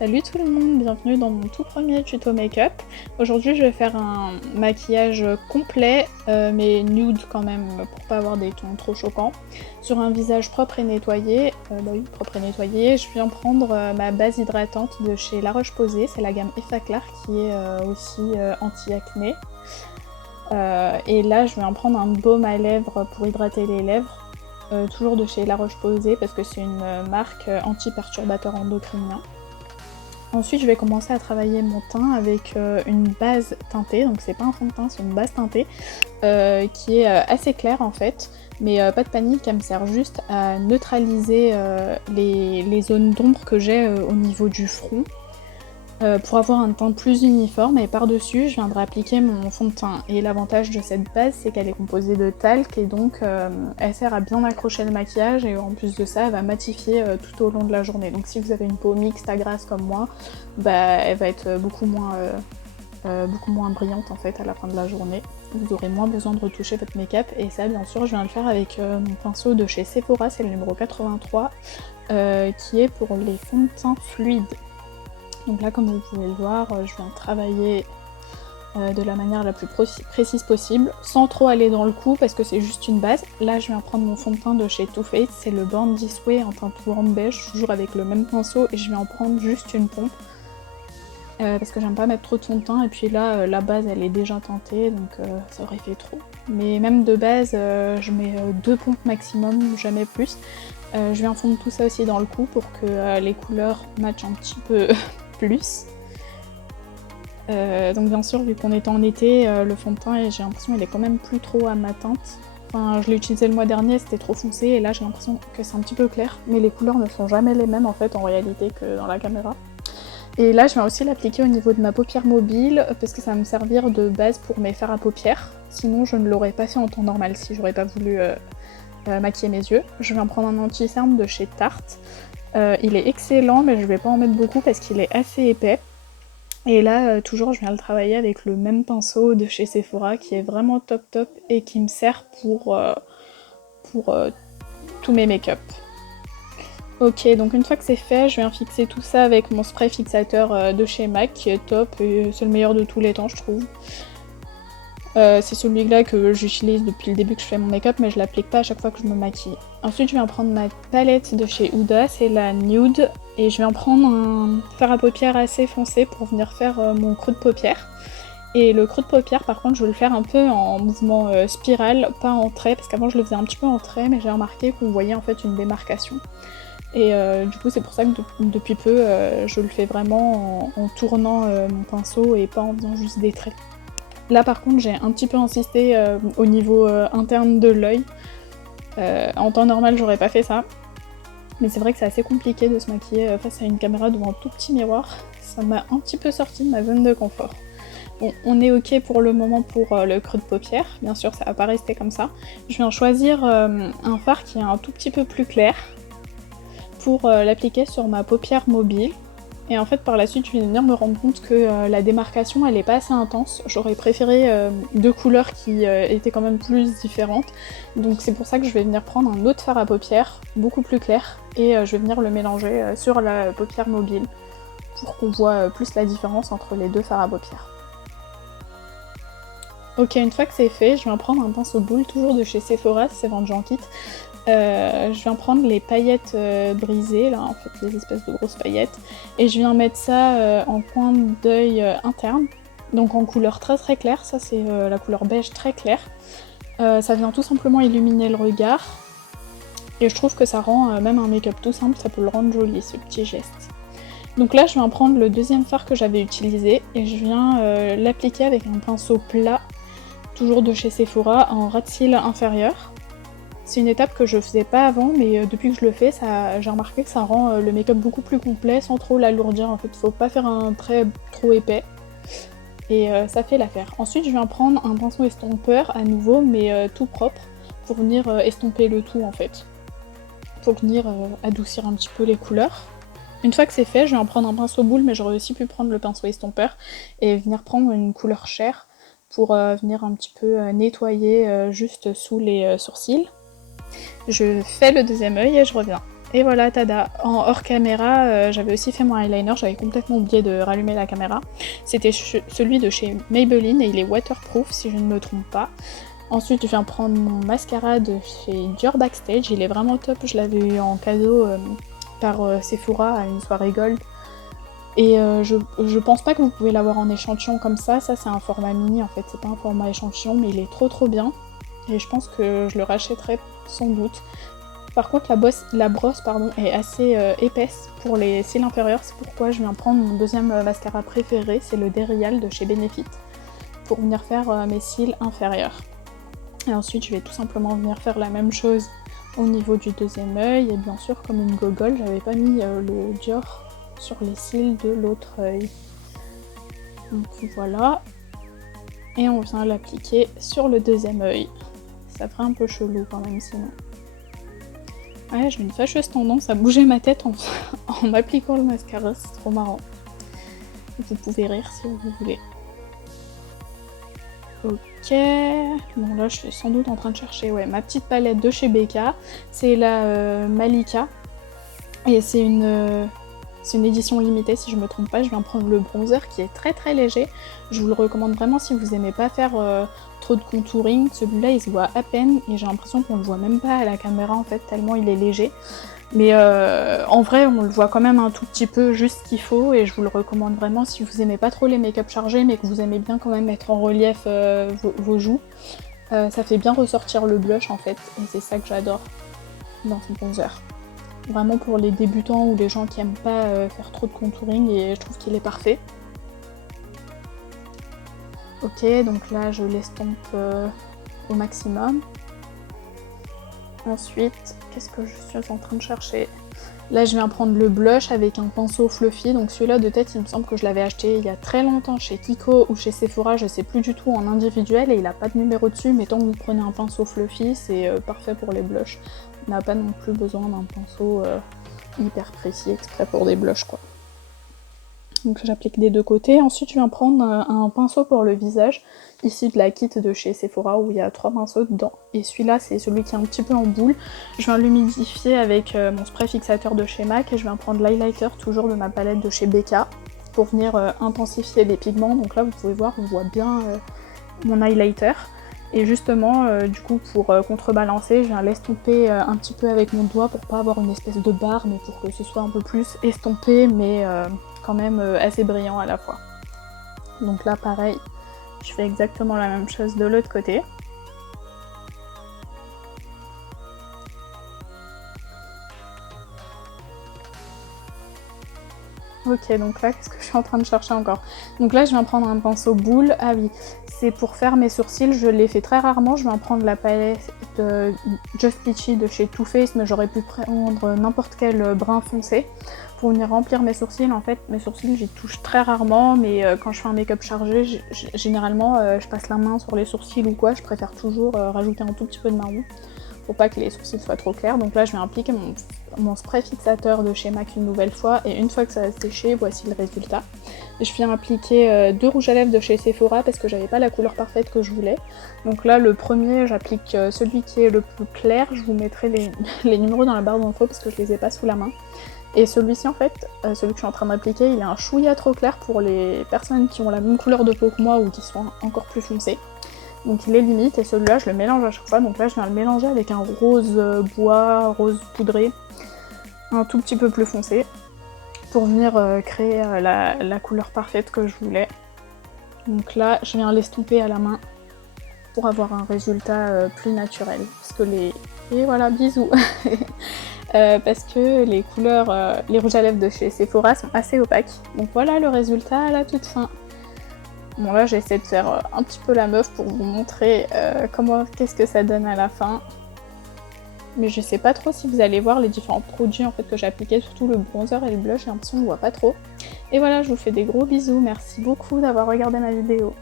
Salut tout le monde, bienvenue dans mon tout premier tuto make-up. Aujourd'hui je vais faire un maquillage complet, mais nude quand même, pour pas avoir des tons trop choquants. Sur un visage propre et nettoyé, propre et nettoyé, je viens prendre ma base hydratante de chez La Roche-Posay, c'est la gamme Effaclar qui est aussi anti-acné. Et là je vais en prendre un baume à lèvres pour hydrater les lèvres, toujours de chez La Roche-Posay parce que c'est une marque anti-perturbateur endocrinien. Ensuite je vais commencer à travailler mon teint avec une base teintée, donc c'est pas un fond de teint, c'est une base teintée qui est assez claire en fait, mais pas de panique, elle me sert juste à neutraliser les zones d'ombre que j'ai au niveau du front. Pour avoir un teint plus uniforme, et par-dessus je viendrai appliquer mon fond de teint. Et l'avantage de cette base c'est qu'elle est composée de talc et donc elle sert à bien accrocher le maquillage et en plus de ça elle va matifier tout au long de la journée. Donc si vous avez une peau mixte à grasse comme moi, elle va être beaucoup moins brillante en fait à la fin de la journée. Vous aurez moins besoin de retoucher votre make-up et ça bien sûr je viens le faire avec mon pinceau de chez Sephora, c'est le numéro 83 qui est pour les fonds de teint fluides. Donc là, comme vous pouvez le voir, je viens travailler de la manière la plus précise possible, sans trop aller dans le coup parce que c'est juste une base. Là, je viens prendre mon fond de teint de chez Too Faced, c'est le Born This Way en teinte warm beige, toujours avec le même pinceau, et je vais en prendre juste une pompe parce que j'aime pas mettre trop de fond de teint. Et puis là, la base, elle est déjà teintée, donc ça aurait fait trop. Mais même de base, je mets 2 pompes maximum, jamais plus. Je viens fondre tout ça aussi dans le cou pour que les couleurs matchent un petit peu plus. Donc bien sûr, vu qu'on est en été, le fond de teint, j'ai l'impression qu'il est quand même plus trop à ma teinte. Enfin, je l'ai utilisé le mois dernier, c'était trop foncé, et là j'ai l'impression que c'est un petit peu clair, mais les couleurs ne sont jamais les mêmes en fait en réalité que dans la caméra. Et là je viens aussi l'appliquer au niveau de ma paupière mobile, parce que ça va me servir de base pour mes fards à paupières, sinon je ne l'aurais pas fait en temps normal si j'aurais pas voulu maquiller mes yeux. Je viens prendre un anti-cerne de chez Tarte. Il est excellent, mais je vais pas en mettre beaucoup parce qu'il est assez épais. Et là, toujours, je viens le travailler avec le même pinceau de chez Sephora qui est vraiment top top et qui me sert pour tous mes make-up. Ok, donc une fois que c'est fait, je viens fixer tout ça avec mon spray fixateur de chez MAC qui est top et c'est le meilleur de tous les temps, je trouve. C'est celui-là que j'utilise depuis le début que je fais mon make-up, mais je l'applique pas à chaque fois que je me maquille. Ensuite je vais en prendre ma palette de chez Huda, c'est la Nude, et je vais en prendre un fard à paupières assez foncé pour venir faire mon creux de paupière. Et le creux de paupière par contre je vais le faire un peu en mouvement spirale, pas en trait, parce qu'avant je le faisais un petit peu en trait, mais j'ai remarqué qu'on voyait en fait une démarcation. Et du coup c'est pour ça que depuis peu je le fais vraiment en tournant mon pinceau et pas en faisant juste des traits. Là par contre j'ai un petit peu insisté au niveau interne de l'œil. En temps normal j'aurais pas fait ça. Mais c'est vrai que c'est assez compliqué de se maquiller face à une caméra devant un tout petit miroir. Ça m'a un petit peu sorti de ma zone de confort. Bon, on est ok pour le moment pour le creux de paupière. Bien sûr ça va pas rester comme ça. Je viens choisir un fard qui est un tout petit peu plus clair pour l'appliquer sur ma paupière mobile. Et en fait par la suite je vais venir me rendre compte que la démarcation elle est pas assez intense. J'aurais préféré deux couleurs qui étaient quand même plus différentes. Donc c'est pour ça que je vais venir prendre un autre fard à paupières beaucoup plus clair et je vais venir le mélanger sur la paupière mobile pour qu'on voit plus la différence entre les deux fards à paupières. Ok, une fois que c'est fait, je vais en prendre un pinceau boule, toujours de chez Sephora, c'est vendu en kit. Je viens prendre les paillettes brisées, là en fait les espèces de grosses paillettes, et je viens mettre ça en coin d'œil interne, donc en couleur très très claire, ça c'est la couleur beige très claire. Ça vient tout simplement illuminer le regard, et je trouve que ça rend même un make-up tout simple, ça peut le rendre joli ce petit geste. Donc là je viens prendre le deuxième fard que j'avais utilisé, et je viens l'appliquer avec un pinceau plat, toujours de chez Sephora, en ras de cils inférieur. C'est une étape que je faisais pas avant, mais depuis que je le fais, j'ai remarqué que ça rend le make-up beaucoup plus complet sans trop l'alourdir. En fait, faut pas faire un trait trop épais. Et ça fait l'affaire. Ensuite, je viens prendre un pinceau estompeur à nouveau, mais tout propre, pour venir estomper le tout en fait. Pour venir adoucir un petit peu les couleurs. Une fois que c'est fait, je vais en prendre un pinceau boule, mais j'aurais aussi pu prendre le pinceau estompeur et venir prendre une couleur chair pour venir un petit peu nettoyer juste sous les sourcils. Je fais le deuxième œil et je reviens. Et voilà, tada. En hors caméra, j'avais aussi fait mon eyeliner, j'avais complètement oublié de rallumer la caméra. C'était celui de chez Maybelline et il est waterproof si je ne me trompe pas. Ensuite, je viens prendre mon mascara de chez Dior Backstage, il est vraiment top, je l'avais eu en cadeau par Sephora à une soirée gold. Et je pense pas que vous pouvez l'avoir en échantillon comme ça c'est un format mini en fait, c'est pas un format échantillon, mais il est trop bien. Et je pense que je le rachèterai sans doute. Par contre, la brosse est assez épaisse pour les cils inférieurs, c'est pourquoi je viens prendre mon deuxième mascara préféré, c'est le Derial de chez Benefit, pour venir faire mes cils inférieurs. Et ensuite, je vais tout simplement venir faire la même chose au niveau du deuxième œil, et bien sûr, comme une gogole, j'avais pas mis le Dior sur les cils de l'autre œil. Donc voilà. Et on vient l'appliquer sur le deuxième œil. Ça ferait un peu chelou quand même sinon. Ouais, j'ai une fâcheuse tendance à bouger ma tête en appliquant le mascara, c'est trop marrant. Vous pouvez rire si vous voulez. Ok, bon là je suis sans doute en train de chercher ma petite palette de chez Becca, c'est la Malika, et c'est une édition limitée si je me trompe pas. Je viens prendre le bronzer qui est très léger, je vous le recommande vraiment si vous aimez pas faire trop de contouring. Celui-là il se voit à peine et j'ai l'impression qu'on le voit même pas à la caméra en fait tellement il est léger. Mais en vrai on le voit quand même un tout petit peu, juste ce qu'il faut, et je vous le recommande vraiment si vous aimez pas trop les make-up chargés mais que vous aimez bien quand même mettre en relief vos joues. Ça fait bien ressortir le blush en fait, et c'est ça que j'adore dans ce bronzer. Vraiment pour les débutants ou les gens qui aiment pas faire trop de contouring, et je trouve qu'il est parfait. Ok, donc là je l'estompe au maximum. Ensuite, qu'est-ce que je suis en train de chercher? Là je viens prendre le blush avec un pinceau fluffy, donc celui-là de tête il me semble que je l'avais acheté il y a très longtemps chez Kiko ou chez Sephora, je sais plus du tout, en individuel, et il a pas de numéro dessus, mais tant que vous prenez un pinceau fluffy c'est parfait pour les blushs. On n'a pas non plus besoin d'un pinceau hyper précis exprès pour des blushs quoi. Donc j'applique des deux côtés. Ensuite je viens prendre un pinceau pour le visage, ici de la kit de chez Sephora où il y a 3 pinceaux dedans. Et celui-là c'est celui qui est un petit peu en boule. Je viens l'humidifier avec mon spray fixateur de chez MAC, et je viens prendre l'highlighter toujours de ma palette de chez Becca pour venir intensifier les pigments. Donc là vous pouvez voir, on voit bien mon highlighter. Et justement, du coup, pour contrebalancer, je viens l'estomper un petit peu avec mon doigt pour pas avoir une espèce de barre, mais pour que ce soit un peu plus estompé, mais quand même assez brillant à la fois. Donc là, pareil, je fais exactement la même chose de l'autre côté. Ok, donc là, qu'est-ce que je suis en train de chercher encore? Donc là, je viens prendre un pinceau boule. Ah oui, c'est pour faire mes sourcils, je l'ai fait très rarement. Je viens prendre la palette Just Peachy de chez Too Faced, mais j'aurais pu prendre n'importe quel brun foncé pour venir remplir mes sourcils. En fait, mes sourcils, j'y touche très rarement, mais quand je fais un make-up chargé, généralement, je passe la main sur les sourcils ou quoi. Je préfère toujours rajouter un tout petit peu de marron pour pas que les sourcils soient trop clairs. Donc là, je vais appliquer mon spray fixateur de chez MAC une nouvelle fois, et une fois que ça a séché, voici le résultat. Je viens appliquer 2 rouges à lèvres de chez Sephora parce que j'avais pas la couleur parfaite que je voulais. Donc là, le premier, j'applique celui qui est le plus clair. Je vous mettrai les numéros dans la barre d'infos parce que je les ai pas sous la main. Et celui-ci, en fait, celui que je suis en train d'appliquer, il est un chouïa trop clair pour les personnes qui ont la même couleur de peau que moi ou qui sont encore plus foncées. Donc il est limite, et celui-là je le mélange à chaque fois. Donc là je viens le mélanger avec un rose bois, rose poudré, un tout petit peu plus foncé, pour venir créer la couleur parfaite que je voulais. Donc là je viens l'estomper à la main pour avoir un résultat plus naturel. Parce que et voilà, bisous. Parce que les couleurs, les rouges à lèvres de chez Sephora sont assez opaques. Donc voilà le résultat à la toute fin. Bon là j'essaie de faire un petit peu la meuf pour vous montrer qu'est-ce que ça donne à la fin. Mais je sais pas trop si vous allez voir les différents produits en fait que j'ai appliqués, surtout le bronzer et le blush, j'ai l'impression qu'on voit pas trop. Et voilà, je vous fais des gros bisous, merci beaucoup d'avoir regardé ma vidéo.